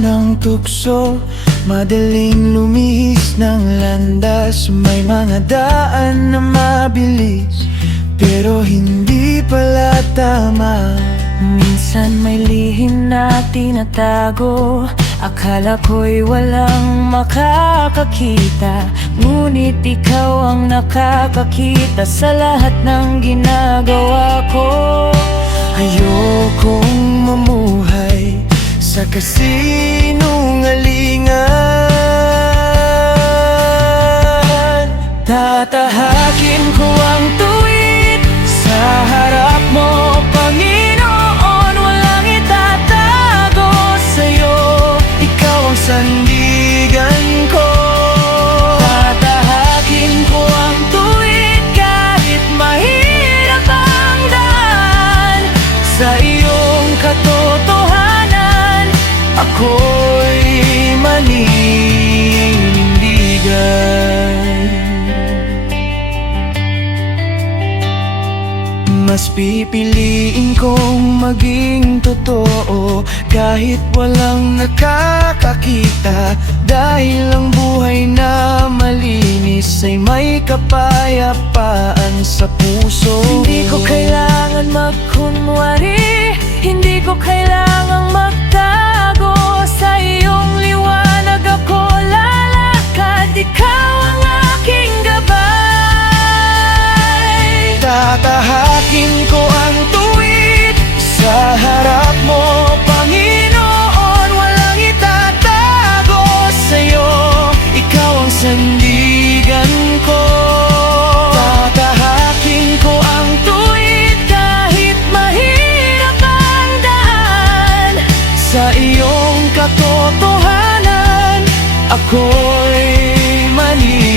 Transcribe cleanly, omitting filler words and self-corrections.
ng tukso, madaling lumihis ng landas. May mga daan na mabilis, pero hindi pala tama. Minsan may lihim na tinatago, akala ko'y walang makakakita, ngunit ikaw ang nakakakita sa lahat ng ginagawa ko. Ayokong mamuhay sa kasinungalingan. Tatahakin ko ang tuwid sa harap mo, Panginoon. Walang itatago sa'yo, ikaw ang sandigan ko. Tatahakin ko ang tuwid kahit mahirap ang daan. Sa iyong katotohanan, ako'y maninindigan. Mas pipiliin kong maging totoo kahit walang nakakakita, dahil ang buhay na malinis ay may kapayapaan sa puso. Hindi ko kailangan magkunwari, hindi ko kailangang magtago. Sa iyong liwanag ako lalakad, ikaw ang aking gabay. Tatahakin ko ang tuwid sa harap mo, Panginoon. Walang itatago sa'yo, ikaw ang sandigan ko. Tatahakin ko ang tuwid kahit mahirap ang daan. Sa iyong katotohanan, ako'y mani